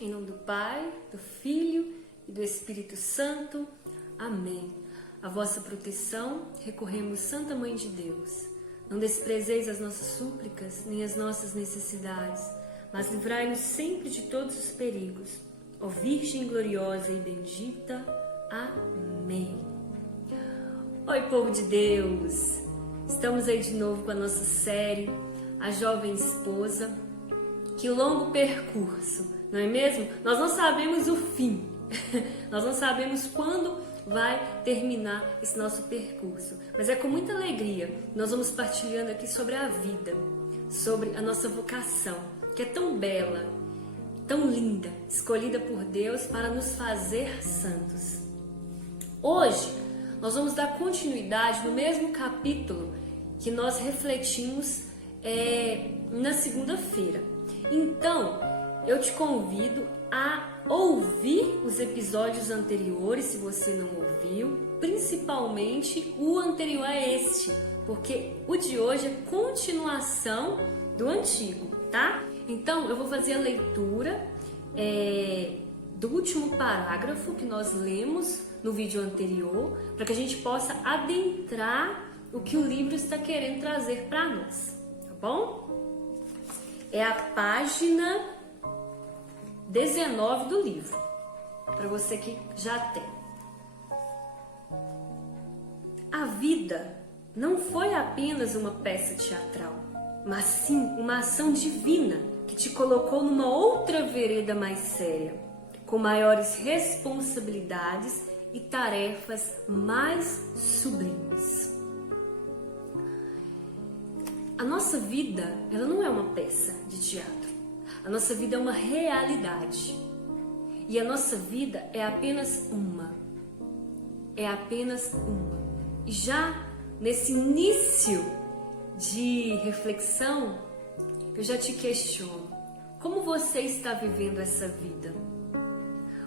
Em nome do Pai, do Filho e do Espírito Santo. Amém. A vossa proteção recorremos, Santa Mãe de Deus. Não desprezeis as nossas súplicas, nem as nossas necessidades, mas livrai-nos sempre de todos os perigos. Ó Virgem gloriosa e bendita. Amém. Oi, povo de Deus! Estamos aí de novo com a nossa série, A Jovem Esposa. Que longo percurso, não é mesmo? Nós não sabemos o fim, nós não sabemos quando vai terminar esse nosso percurso, mas é com muita alegria que nós vamos partilhando aqui sobre a vida, sobre a nossa vocação, que é tão bela, tão linda, escolhida por Deus para nos fazer santos. Hoje nós vamos dar continuidade no mesmo capítulo que nós refletimos na segunda-feira. Então, eu te convido a ouvir os episódios anteriores, se você não ouviu, principalmente o anterior a este, porque o de hoje é continuação do antigo, tá? Então, eu vou fazer a leitura do último parágrafo que nós lemos no vídeo anterior, para que a gente possa adentrar o que o livro está querendo trazer para nós, tá bom? É a página 19 do livro, para você que já tem. A vida não foi apenas uma peça teatral, mas sim uma ação divina que te colocou numa outra vereda mais séria, com maiores responsabilidades e tarefas mais sublimes. A nossa vida, ela não é uma peça de teatro. A nossa vida é uma realidade. E a nossa vida é apenas uma. É apenas uma. E já nesse início de reflexão, eu já te questiono. Como você está vivendo essa vida?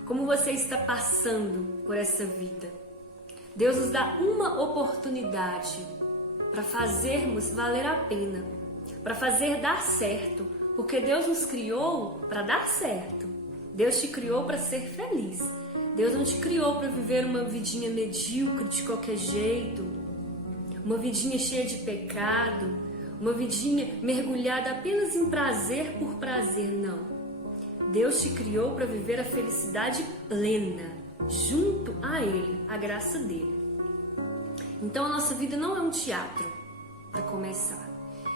Como você está passando por essa vida? Deus nos dá uma oportunidade para fazermos valer a pena, para fazer dar certo, porque Deus nos criou para dar certo. Deus te criou para ser feliz. Deus não te criou para viver uma vidinha medíocre de qualquer jeito, uma vidinha cheia de pecado, uma vidinha mergulhada apenas em prazer por prazer, não. Deus te criou para viver a felicidade plena, junto a Ele, a graça dele. Então a nossa vida não é um teatro, para começar.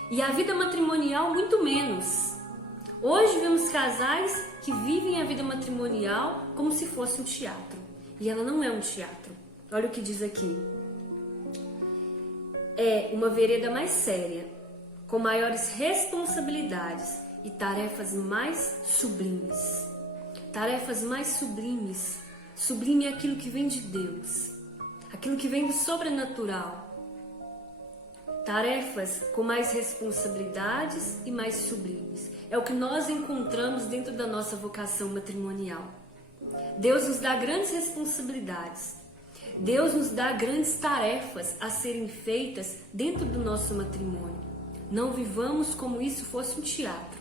E a vida matrimonial muito menos. Hoje vemos casais que vivem a vida matrimonial como se fosse um teatro. E ela não é um teatro. Olha o que diz aqui. É uma vereda mais séria, com maiores responsabilidades e tarefas mais sublimes. Tarefas mais sublimes. Sublime é aquilo que vem de Deus. Aquilo que vem do sobrenatural. Tarefas com mais responsabilidades e mais sublimes. É o que nós encontramos dentro da nossa vocação matrimonial. Deus nos dá grandes responsabilidades. Deus nos dá grandes tarefas a serem feitas dentro do nosso matrimônio. Não vivamos como isso fosse um teatro,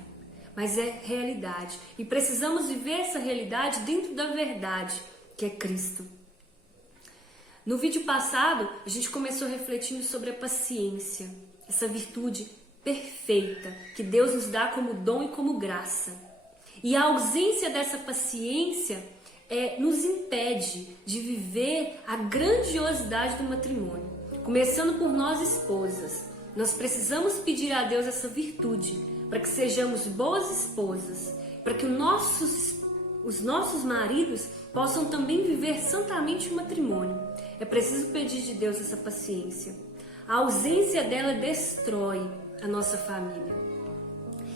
mas é realidade. E precisamos viver essa realidade dentro da verdade, que é Cristo. No vídeo passado, a gente começou refletindo sobre a paciência, essa virtude perfeita que Deus nos dá como dom e como graça. E a ausência dessa paciência nos impede de viver a grandiosidade do matrimônio. Começando por nós esposas, nós precisamos pedir a Deus essa virtude para que sejamos boas esposas, para que os nossos maridos possam também viver santamente o matrimônio. É preciso pedir de Deus essa paciência. A ausência dela destrói a nossa família.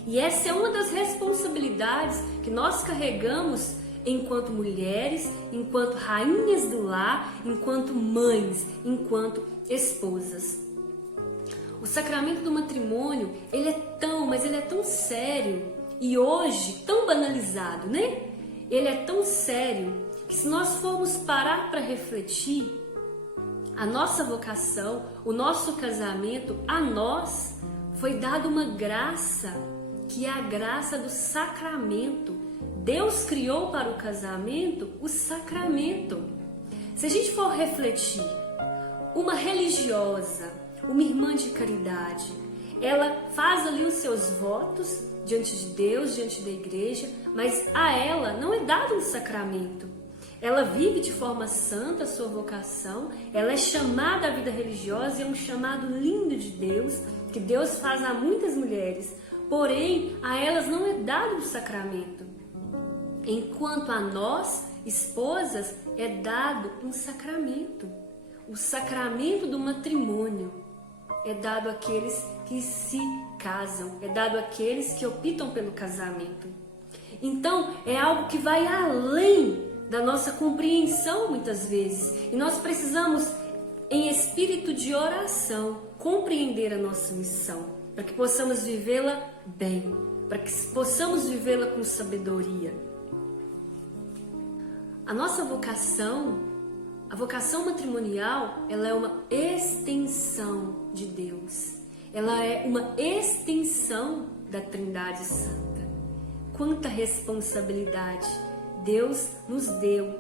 E essa é uma das responsabilidades que nós carregamos enquanto mulheres, enquanto rainhas do lar, enquanto mães, enquanto esposas. O sacramento do matrimônio, ele é tão sério e hoje tão banalizado, né? Ele é tão sério que se nós formos parar para refletir, a nossa vocação, o nosso casamento, a nós foi dada uma graça, que é a graça do sacramento Deus criou para o casamento o sacramento. Se a gente for refletir, uma religiosa, uma irmã de caridade, ela faz ali os seus votos diante de Deus, diante da igreja, mas a ela não é dado um sacramento. Ela vive de forma santa a sua vocação, ela é chamada à vida religiosa e é um chamado lindo de Deus, que Deus faz a muitas mulheres, porém a elas não é dado um sacramento. Enquanto a nós, esposas, é dado um sacramento. O sacramento do matrimônio é dado àqueles que se casam, é dado àqueles que optam pelo casamento. Então, é algo que vai além da nossa compreensão muitas vezes. E nós precisamos, em espírito de oração, compreender a nossa missão, para que possamos vivê-la bem, para que possamos vivê-la com sabedoria. A nossa vocação, a vocação matrimonial, ela é uma extensão de Deus. Ela é uma extensão da Trindade Santa. Quanta responsabilidade Deus nos deu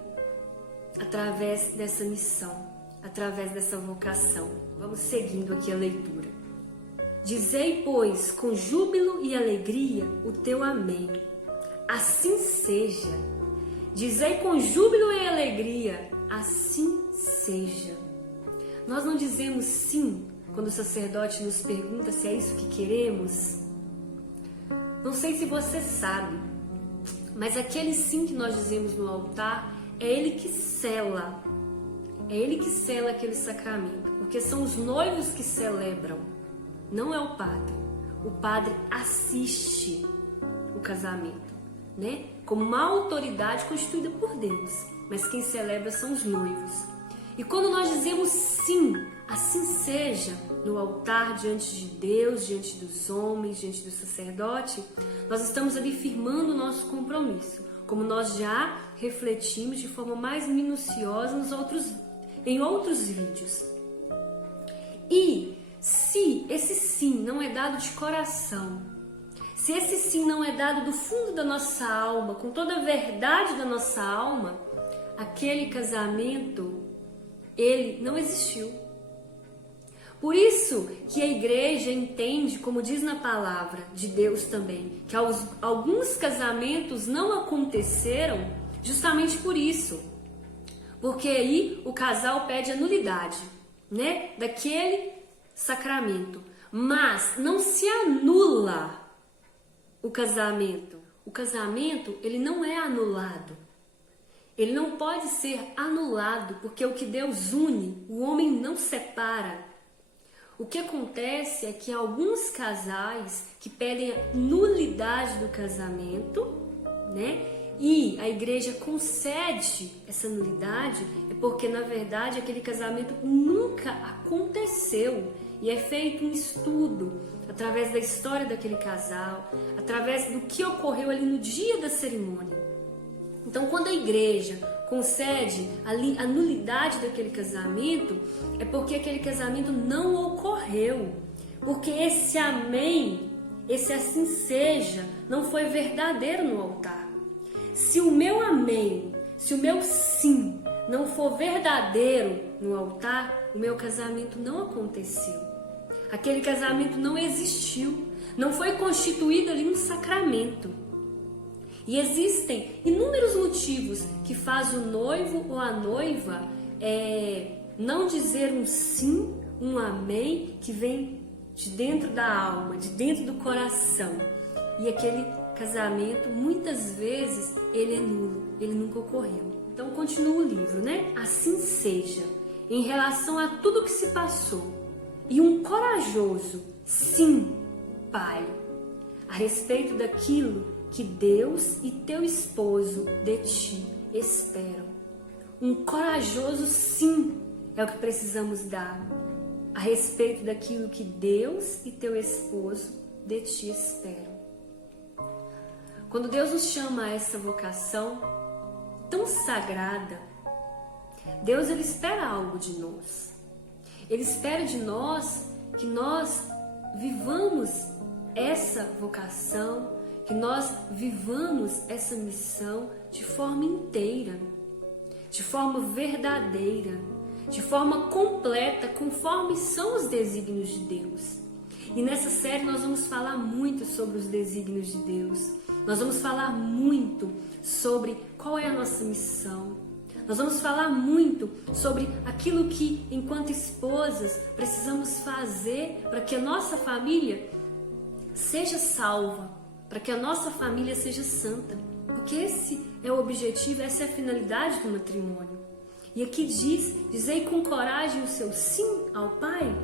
através dessa missão, através dessa vocação. Vamos seguindo aqui a leitura. Dizei, pois, com júbilo e alegria o teu amém. Assim seja. Dizei com júbilo e alegria, assim seja. Nós não dizemos sim quando o sacerdote nos pergunta se é isso que queremos. Não sei se você sabe, mas aquele sim que nós dizemos no altar é ele que sela. É ele que sela aquele sacramento, porque são os noivos que celebram, não é o padre. O padre assiste o casamento, né? Como uma autoridade constituída por Deus, mas quem celebra são os noivos. E quando nós dizemos sim, assim seja, no altar diante de Deus, diante dos homens, diante do sacerdote, nós estamos ali firmando o nosso compromisso, como nós já refletimos de forma mais minuciosa em outros vídeos. E se esse sim não é dado de coração, se esse sim não é dado do fundo da nossa alma, com toda a verdade da nossa alma, aquele casamento, ele não existiu. Por isso que a igreja entende, como diz na palavra de Deus também, que alguns casamentos não aconteceram justamente por isso. Porque aí o casal pede a nulidade, né, daquele sacramento. Mas não se anula o casamento. O casamento, ele não é anulado. Ele não pode ser anulado, porque o que Deus une, o homem não separa. O que acontece é que alguns casais que pedem a nulidade do casamento, né? E a igreja concede essa nulidade, é porque na verdade aquele casamento nunca aconteceu. E é feito um estudo através da história daquele casal, através do que ocorreu ali no dia da cerimônia. Então, quando a igreja concede ali a nulidade daquele casamento, é porque aquele casamento não ocorreu. Porque esse amém, esse assim seja, não foi verdadeiro no altar. Se o meu amém, se o meu sim não for verdadeiro no altar, o meu casamento não aconteceu. Aquele casamento não existiu, não foi constituído ali um sacramento. E existem inúmeros motivos que faz o noivo ou a noiva não dizer um sim, um amém, que vem de dentro da alma, de dentro do coração. E aquele casamento, muitas vezes, ele é nulo, ele nunca ocorreu. Então continua o livro, né? Assim seja, em relação a tudo que se passou. E um corajoso sim, Pai, a respeito daquilo que Deus e teu esposo de ti esperam. Um corajoso sim é o que precisamos dar a respeito daquilo que Deus e teu esposo de ti esperam. Quando Deus nos chama a essa vocação tão sagrada, Deus ele espera algo de nós. Ele espera de nós que nós vivamos essa vocação, que nós vivamos essa missão de forma inteira, de forma verdadeira, de forma completa, conforme são os desígnios de Deus. E nessa série nós vamos falar muito sobre os desígnios de Deus. Nós vamos falar muito sobre qual é a nossa missão. Nós vamos falar muito sobre aquilo que, enquanto esposas, precisamos fazer para que a nossa família seja salva, para que a nossa família seja santa. Porque esse é o objetivo, essa é a finalidade do matrimônio. E aqui diz, dizei com coragem o seu sim ao Pai.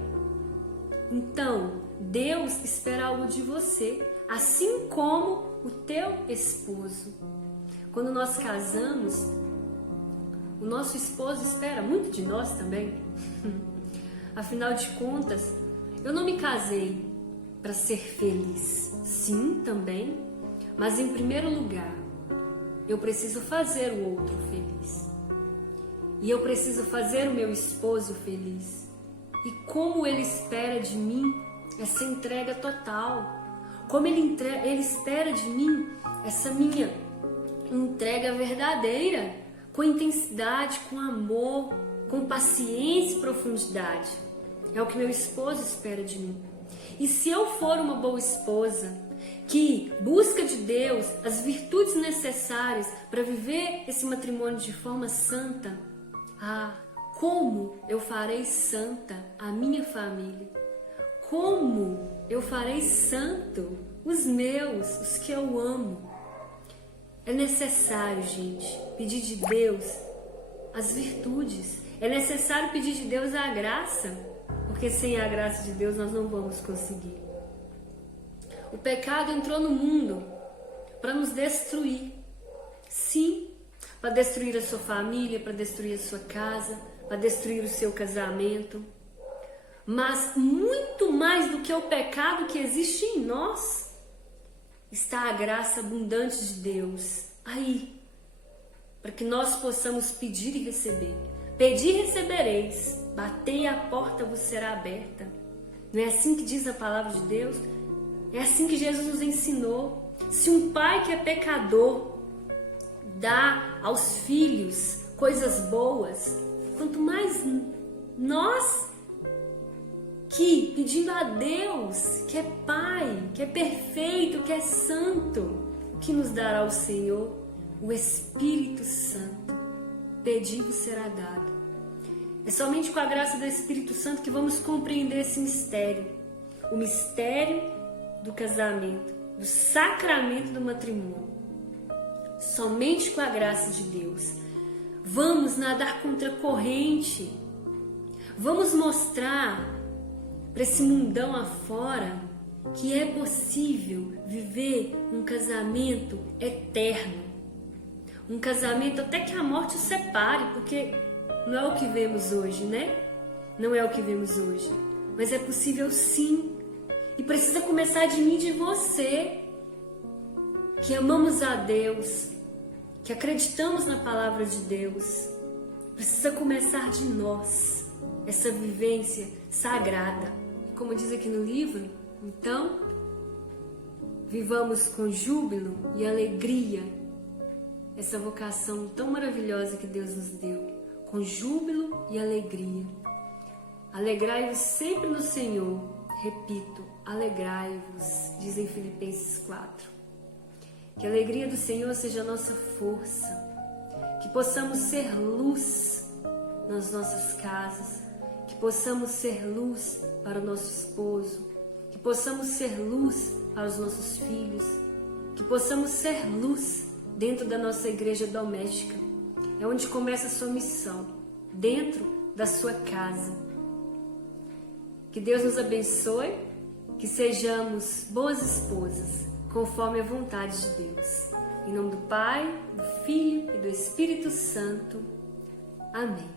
Então, Deus espera algo de você, assim como o teu esposo. Quando nós casamos, o nosso esposo espera muito de nós também. Afinal de contas, eu não me casei para ser feliz. Sim, também, mas em primeiro lugar, eu preciso fazer o outro feliz. E eu preciso fazer o meu esposo feliz. E como ele espera de mim essa entrega total. Como ele espera de mim essa minha entrega verdadeira, com intensidade, com amor, com paciência e profundidade. É o que meu esposo espera de mim. E se eu for uma boa esposa, que busca de Deus as virtudes necessárias para viver esse matrimônio de forma santa, como eu farei santa a minha família? Como eu farei santo os meus, os que eu amo? É necessário, gente, pedir de Deus as virtudes. É necessário pedir de Deus a graça, porque sem a graça de Deus nós não vamos conseguir. O pecado entrou no mundo para nos destruir. Sim, para destruir a sua família, para destruir a sua casa, para destruir o seu casamento. Mas muito mais do que o pecado que existe em nós, está a graça abundante de Deus aí, para que nós possamos pedir e receber. Pedi e recebereis, batei e a porta vos será aberta. Não é assim que diz a palavra de Deus? É assim que Jesus nos ensinou. Se um pai que é pecador dá aos filhos coisas boas, quanto mais nós que, pedindo a Deus, que é Pai, que é perfeito, que é santo, que nos dará o Senhor, o Espírito Santo. Pedi-vos será dado. É somente com a graça do Espírito Santo que vamos compreender esse mistério. O mistério do casamento, do sacramento do matrimônio. Somente com a graça de Deus. Vamos nadar contra a corrente. Vamos mostrar para esse mundão afora que é possível viver um casamento eterno. Um casamento até que a morte o separe, porque não é o que vemos hoje, né? Não é o que vemos hoje. Mas é possível sim. E precisa começar de mim e de você, que amamos a Deus, que acreditamos na palavra de Deus. Precisa começar de nós, essa vivência sagrada. Como diz aqui no livro, então, vivamos com júbilo e alegria essa vocação tão maravilhosa que Deus nos deu. Com júbilo e alegria. Alegrai-vos sempre no Senhor. Repito, alegrai-vos, diz em Filipenses 4. Que a alegria do Senhor seja a nossa força. Que possamos ser luz nas nossas casas. Que possamos ser luz para o nosso esposo. Que possamos ser luz para os nossos filhos. Que possamos ser luz dentro da nossa igreja doméstica. É onde começa a sua missão, dentro da sua casa. Que Deus nos abençoe, que sejamos boas esposas, conforme a vontade de Deus. Em nome do Pai, do Filho e do Espírito Santo. Amém.